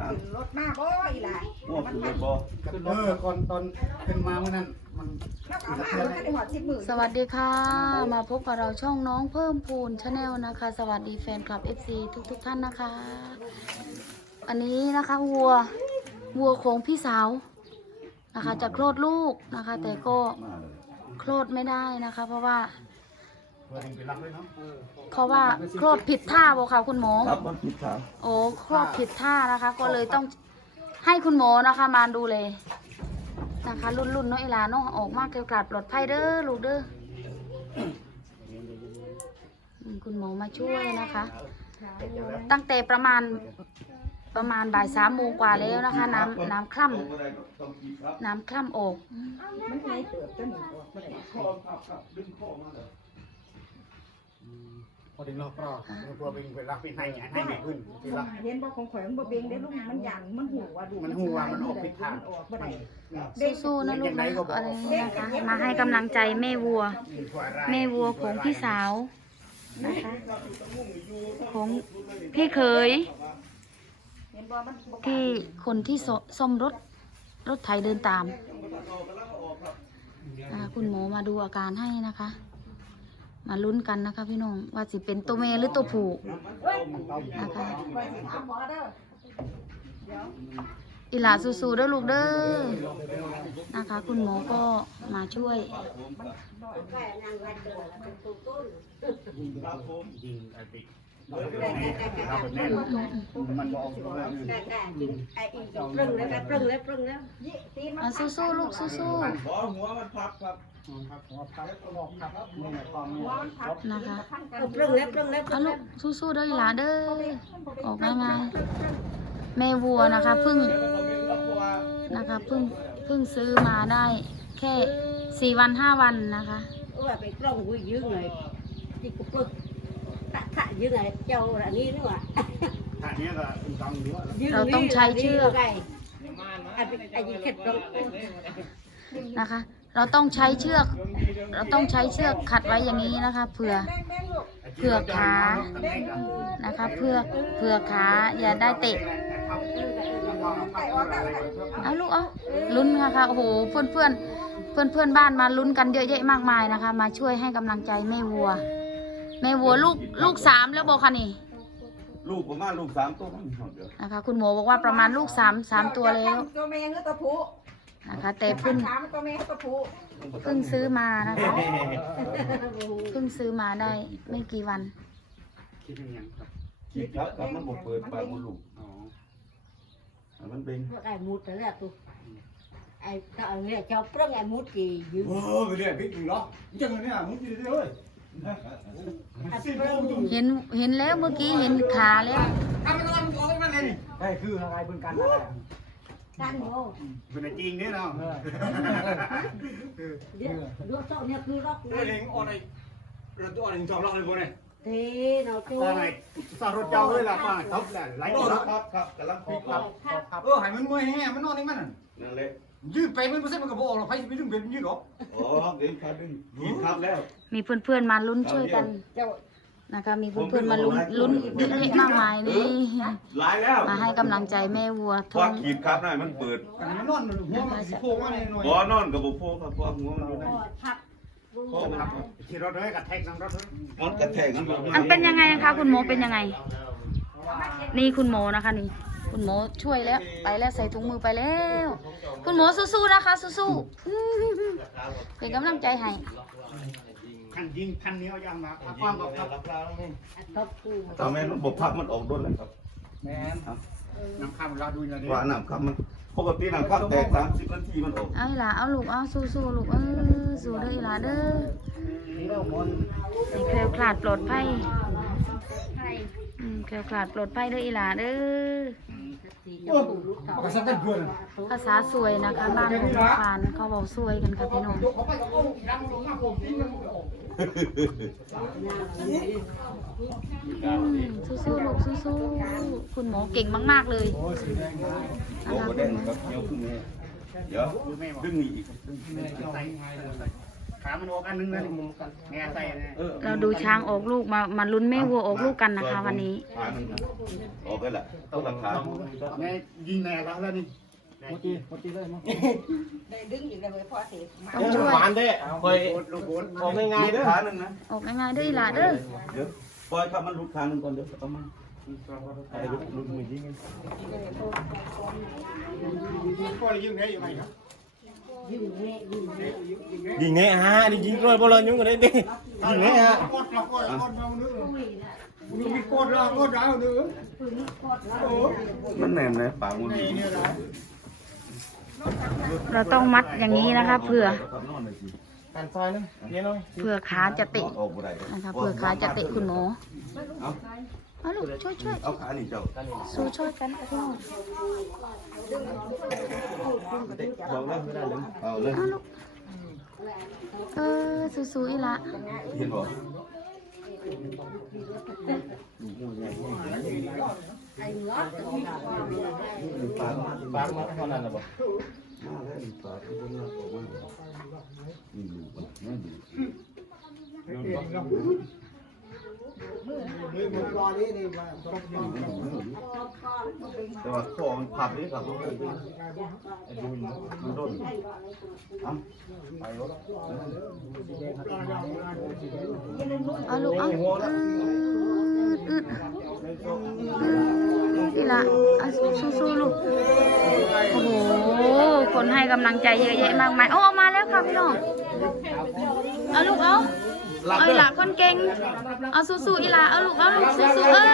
มันขึ้นรถมาบ่อีหล่ะง่วงขึ้นรถบ่เออก่อนตอนขึ้นมาเมื่อนั้นมันแล้วก็เอามามันก็ได้หอดสิบหมื่นสวัสดีค่ะ มาพบกับเราช่องน้องเพิ่มพูนชาแนลนะคะ สวัสดีแฟนคลับ FC ทุกทุกๆท่านนะคะ อันนี้นะคะวัววัวของพี่สาวนะคะ จะโคลอดลูกนะคะ แต่ก็มาเลยโคลอดไม่ได้นะคะ เพราะว่า เพื่อนไปรับเลยเนาะเขาว่าโคลอดผิดท่าบอกค่ะคุณหมอ ครับมันผิดทางโอ้คลอดผิดท่านะคะ ก็เลยต้องให้คุณหมอนะคะมาดูเลยนะคะ รุ่นรุ่นๆเน้อยลาเนาะออกมาเกลียวกลาดปลอดภัยเด้อลูกเด้ออืมคุณหมอมาช่วยนะคะ ตั้งแต่ประมาณประมาณบ่ายสามโมงกว่าแล้วนะคะ น้ำน้ำคล่ลงก็ได้ก็ต้องผิดครับำน้ำคล่ำออก มันไงเติบจนหนึ่งออกบ่ได้ข้อครับครับดึงข้อมาเลย พอถึงรอบรอบพอเป็นรับไปให้ให้เด็กขึ้นที่รับเห็นบ่ของข่อยมันบ่เบ่งได้ลูกมันยันมันหูว่าดูมันหูว่ามันออกผิดทางบ่ได้สู้ๆนะลูกนะอะไรนะคะมาให้กำลังใจแม่วัว แม่วัวของพี่สาวนะคะของพี่เคย ที่คนที่สซ่อมรถรถไถเดินตามคุณหมอมาดูอาการให้นะคะ มาลุ้นกันนะคะพี่น้องว่าสิเป็นตัวเมหรือตัวผู้นะคะอิหมอเด้ออีหลาสู้ๆเด้อลูกเด้อนะคะ คุณหมอก็มาช่วย ครับผมยิงไอ้ติ๊กเราแบบนี้มันบอกตรงนั้นยี่ตีนมันอะสู้ๆลูกสู้ขอหัวมันพับครับครับครับบอกครับนี่แหละความหัวมันพับๆนะคะพันกันเอาลูกสู้ๆเด้อหลาเด้อออกง่ายๆแม่วัวนะคะเพิ่งเดี๋ยวมันเป็นรับเพระว่านะคะเพิ่งพิ่งซื้อมาได้แค่สี่วันห้าวันนะคะว่าไปกล้อง vui dữ người đi cục lực tạ tạ dữ người châu là đi nữa ท่านี้ก็ต้องเยอะ dữ เราต้องใช้เชือก này ai bị ai bị khét đâu นะคะ เราต้องใช้เชือก เราต้องใช้เชือกขัดไว้อย่างนี้นะคะเผื่อ เผื่อขา นะคะเพื่อเผื่อขาอย่าได้เตะเอาลูกเอาลุ้นค่ะค่ะโอ้โหเพื่อนเพื่อนเพื่อนเพื่อนๆบ้านมาลุ้นกันเยอะแยะมากมายนะคะ มาช่วยให้กำลังใจแม่วัว แม่วัวลูกลูกสามแล้วบอกค่ะนี่ลูกประมาณลูกสามตัวมั้งเดี๋ยวนะคะ คุณหมอบอกว่าประมาณลูกสามสามตัวแล้วตัวแม่คือตัวผู้นะคะ แต่เพิ่งถามตัวแม่คือตัวผู้เพิ่งซื้อมานะคะเพิ่งซื้อมาได้ไม่กี่วันคิดยังไงครับผิดครับครับมันบดเปิดปากมันลูกอ๋อให้มันเบ่ง ai mút tới là tôi ai tạo người cho prong ai mút gì dữ โอ้ยเรียกพี่อยู่เหรอจังเลยเนี่ยมึงดีเลย ai prong เห็นเห็นแล้วเมื่อกี้เห็นขาแล้วอะมันนอนออกมาเลยนี่ไอ้คืออะไรเป็นกันอะไร can vô เป็นจริงเนี่ยเนาะ đua sọ nhà cứ róc เรื่องอ่อนไอ้เราตัวอ่อนสองรอบเลยพวกนี้ thế nó ตอนไหน chui สารเจ้าเลยล่ะป้าทับแหละไหลคหมดรัแล้บวครับครับกำลังพลิกครับเออหายมันเมื่อยแห้มันนอนนี่มันนั่นแหละ ยืดไปมันไม่ใช่มันก็บอกหรอกไปไม่ถึงเป็นยืดหรอกอ๋อเบ่งครับดึงผิดครับแล้ว มีเพื่อนๆมาลุ้นช่วยกันเจ้านะคะ มีเพื่อนๆมาลุ้นลุ้นเยอะแยะมากมายนี่หลายแล้วมาให้กำลังใจแม่วัวท้อว่างขีดครับนั่นมันเปิดแต่มันนอนหัวมันสีโค้งมาเลยหน่อยบ่อนอนกับบ่โพครับเพราะหัวมันอยู่ใน thập ข้อมันครับที่รถเลยกับแท็กนั่งรถเลยมันกระแทกมันอยู่อันเป็นยังไงคะ คุณหมอเป็นยังไง นี่คุณหมอนะคะนี่ คุณหมอช่วยแล้ว ไปแล้วใส่ถุงมือไปแล้ว คุณหมอสู้ๆนะคะสู้ๆอื้อเป็นกำลังใจให้คันยิงคันนี้เอายางมาความกับครับ thập tu ตาแม่นบ่พับมันออกโดนแล้วครับแม่น้ำข้ามเราดูนะว่าน้ำครับมันปกติน้ำครับแตก30นาทีมันออกเอาอีหล่ะเอาลูกเอาสู้ๆลูกเออสู้เด้ออีหล่ะเด้อให้แคล้วคลาดปลอดภัยอืมแคล้วคลาดปลอดภัยเด้ออีหล่ะเด้อ thì cho tu lúc ก็ tàu สักเป็นเพื่อนภาษาสวยนะคะบ้านของน้องฟานเขาบอกสวยกันค่ะพี่น้องเขาไปกับโอ้ยดังลงมาผมที่มันออกอืมสู้ๆลูกสู้ๆคุณหมอเก่งมาก ๆ เลยโอ้ยสีแดงนะโอ้คะบ่คุได้ณหมอครับเดี๋ยวขึ้นแม่เดี๋ยวดึงนี่อีกใส่ ขามันออกอันนึงนะมุมกันแง่ใส่เนี่ยออเราดูช้างออกลูกมามาลุ้นแม่วัวออกลูกกันนะคะ วันนี้ขาหนึ่งนะออกไปแหละต้องหลักฐานแง่ยิงแน่แล้วแล้วนี่ได้ดึงอยู่เลยเว้ยพ่อเสียมาต้องช่วยหวานเด้คอยออกง่ายๆเด้อขาหนึ่งนะออกง่ายๆเด้ออีหล่ะเด้อเดี๋ยวปล่อยครับมันหลุดขาหนึ่งก่อนเดี๋ยวเอามาไอ้หลุดหลุดมือยิงกันก็ยิงแง่อยู่ไหนครับ ยิงแน่ฮะนี่ยิงด้วยบ่เลยยุ่งกันได้ดิยิงแน่ฮะกดเรากดเรากดเราเนื้อมึงมีกดเรากดเราเนื้อโอ้มันแน่นเลยปากมันมีเนี่ยนะเราต้องมัดอย่างนี้นะคะเผื่อนอนเลยสิกันซอยนึงเดี๋ยวหน่อยเผื่อขาจะเตะออกบ่ได้นะคะเผื่อขาจะเตะคุณหมอ เอาเอาลูกช่วยช่วยเอาขานี่เจ้าสู้ช่วยกันพี่น้องบอ เอาลูกเออสู้ๆอีหละเห็นบ่ปากปากมาเท่านั้นน่ะบ่มาแล้วอีกปากที่บ่น่าออกมานี่อยู่บ่นั่นอยู่มือมือรอนี่นี่มาต่ว่าคมันพับนี่ครับมันโดนเอ้าไปรถเอาลูกเอาอืดอืดอืดอีหละเอาสู้ๆลูก โอ้โห คนให้กำลังใจเยอะแยะมากมาย โอ้เอามาแล้วค่ะพี่น้อง เอาลูกเอา เอาอีหละคนเก่ง เอาสู้ๆอีหละเอาลูกเอาลูกสู้ๆเออ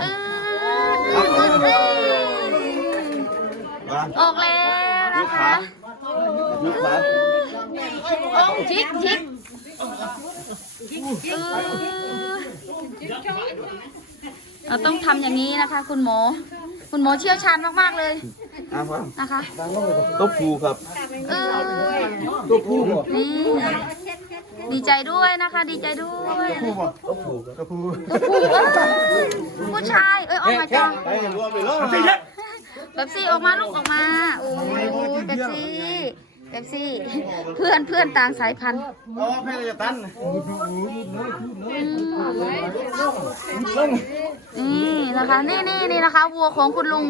เอออืดอืดเอ้ยมาออกแล้วยนะกคะขายกขาโอ้ชิกชิกเออเราต้องทำอย่างนี้นะคะ คุณหมอ คุณหมอเชี่ยวชาญมากๆเลยอะฟังนะคะตบผูครับ เออ ตัวผู้ นี่ ดีใจด้วยนะคะ ดีใจด้วยตัวผู้เอ้ยผู้ชายเอ้ยออกมาจ้าไปรวมเลยเหรอเบบซี่ออกมาลูกออกมาโอ้ยเบบซี่เบบซี่เพื่อนเพื่อนต่างสายพันธุ์อ๋อแพ้จะตันนี่นะคะนี่นี่นี่นะคะวัวของคุณลุง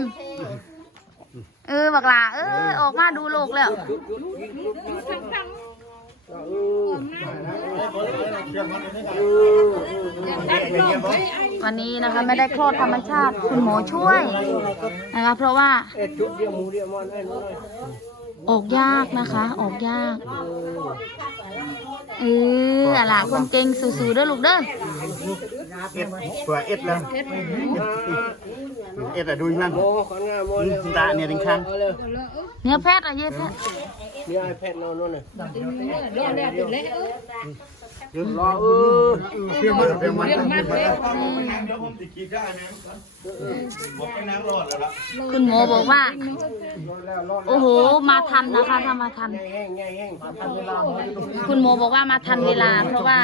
เออบักลาเออออกมาดูโลกแล้ว วันนี้นะคะไม่ได้คลอดธรรมชาติคุณหมอช่วยนะคะเพราะว่าออกยากนะคะ ออกยาก เอออะไรคนเก่งสู้ๆเด้อลูกเด้อเอ็ดตัวเอ็ดแล้วเอ็ดอะดูนั่นตาเนี่ยดึงข้างเนื้อแพทย์อะเยอะแพทย์ รอเออเพียงมันเพียงมันเพียงมันเดี๋ยวผมติดกีได้ไหมบอกไปน้ำรอดแล้วล่ะคุณหมอบอกว่า โอ้โห มาทันนะคะถ้ามาทันคุณหมอบอกว่ามาทันเวลา เพราะว่า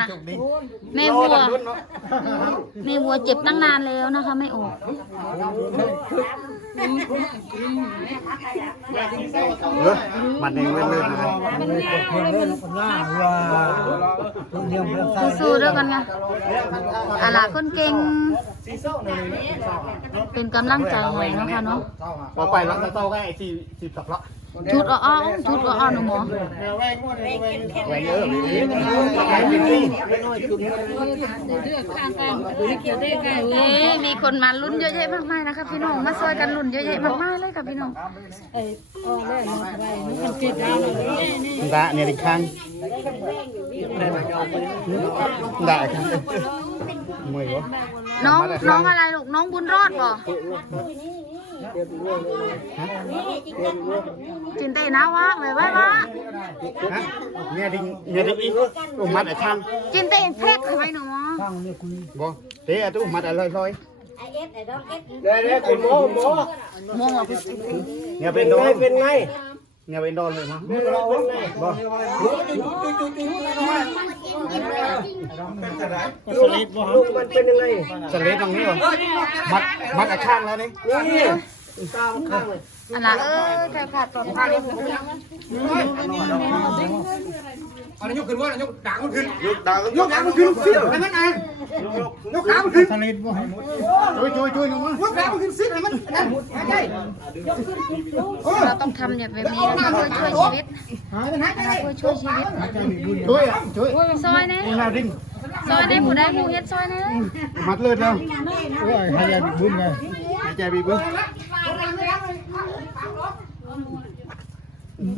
แม่วัวแม่วัวเจ็บตั้งนานแล้วนะคะ ไม่ออก เออมันเองเว้นเลื่อนนะสู้ๆด้วยกันไงอะล่ะคนเก่ง เป็นกำลังใจให้เนาะค่ะเนาะ พอไปแล้วจะโตก็ไอ้สี่สิบสับละ ชุดอ้อๆชุดอ้อๆหนูหมอแหวนเยอะเลยนี่มีคนมาลุ้นเยอะแยะมากมายนะคะพี่น้อง มาซอยกันลุ้นเยอะแยะมากมายเลยค่ะพี่น้องตาเนี่ยดึงข้างได้ครับมวยวะน้องน้องอะไรลูกน้องบุญรอดบ่ จินเตนะวะไว้ไว้วะเนี่ยดึงเนี่ยดึงอีกอุ้มมัดไอ้ข้างจินเตเพกทำไมหนูหมอบ่เตะตุ้มมัดอะลอยไอยเอสไอดอเอสได้แล้วคุณหมอหมอมงว่าๆเนี่ยเป็นโดนเป็นไงเนี่ยเป็นโดนเลยนะเราเป็นไงบ่ ลูกมันเป็นยังไงสลิปตรงนี้เหรอมัดมัดไอ้ข้างแล้วนี่นี่ตามข้างเลยอันละเอ้ยใครขาดปลอดภัย อันนี้ยกขึ้นว่าอันนี้ยกด่างมันขึ้นยกดาวก็ยกด่างมันขึ้นสิอันนั้นไงยกขามันขึ้นทะเลบ่ให้หมดช่วยช่วยช่วยหน่อยยกขามันขึ้นสิอันนั้นนั่นใช่เออเราต้องทำแบบนี้นะคะเพื่อช่วยชีวิตหายไปไหนนะคะเพื่อช่วยชีวิตช่วยช่วยซอยนะหน้าดิ้งซอยได้ผู้ใดผู้เฮ็ดซอยนะมัดเลยแล้วโอ้ยหายใจบีบบึ้งไงหายใจบีบบึ้ง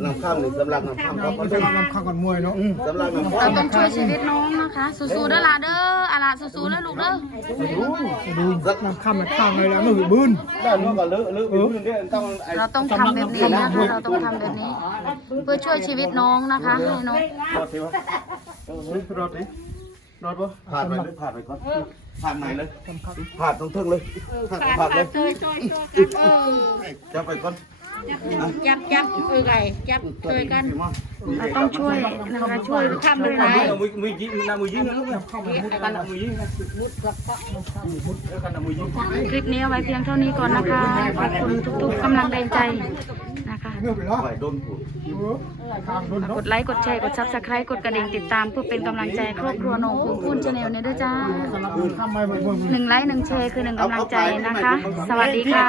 ลำข้ามหนี่งสำลักลำข้ามครับมันจะนำข้างก่อนมวยเนาะสำลักลำเราข้ามต้องช่วยชีวิตน้องนะคะสู้ๆเด้อล่ะเด้ออะล่ะสู้ๆเด้อลูกเด้อดูน้ำข้ามมาข้างเลยแล้วมันบึ้นด้านนู้นก็เลอะเลอะพื้นเนี่ยต้องเราต้องทำแบบนี้นะคะ เราต้องทำแบบนี้ เพื่อช่วยชีวิตน้องนะคะให้น้องรอดสิวะรอดสิรอดปะผ่านไปเลยผ่านไปก่อนผ่านไหนเลยผ่านตรงเทิงเลยผ่านผ่านเลยช่วยช่วยช่วยกันเออจะไปก่อน จับจับเออไงจับช่วยกันเราต้องช่วยนะคะช่วยทำเลยไหนเอามือมือยิงนะมือยิงนะลูกนะกันมือยิงนะกันมือยิงคลิปนี้เอาไว้เพียงเท่านี้ก่อนนะคะขอบคุณทุกๆกำลังแรงใจนะคะเงื่อนไปแล้วไหวโดนผูกข้างโดนกดไลค์กดแชร์กดซับสไครต์กดกระดิ่งติดตามเพื่อเป็นกำลังใจครอบครัวน้องภูมิพูนชาแนลเนี่ยด้วยจ้าข้ามไปบึ้งหนึ่งไลค์หนึ่งแชร์คือหนึ่งกำลังใจนะคะ สวัสดีค่ะ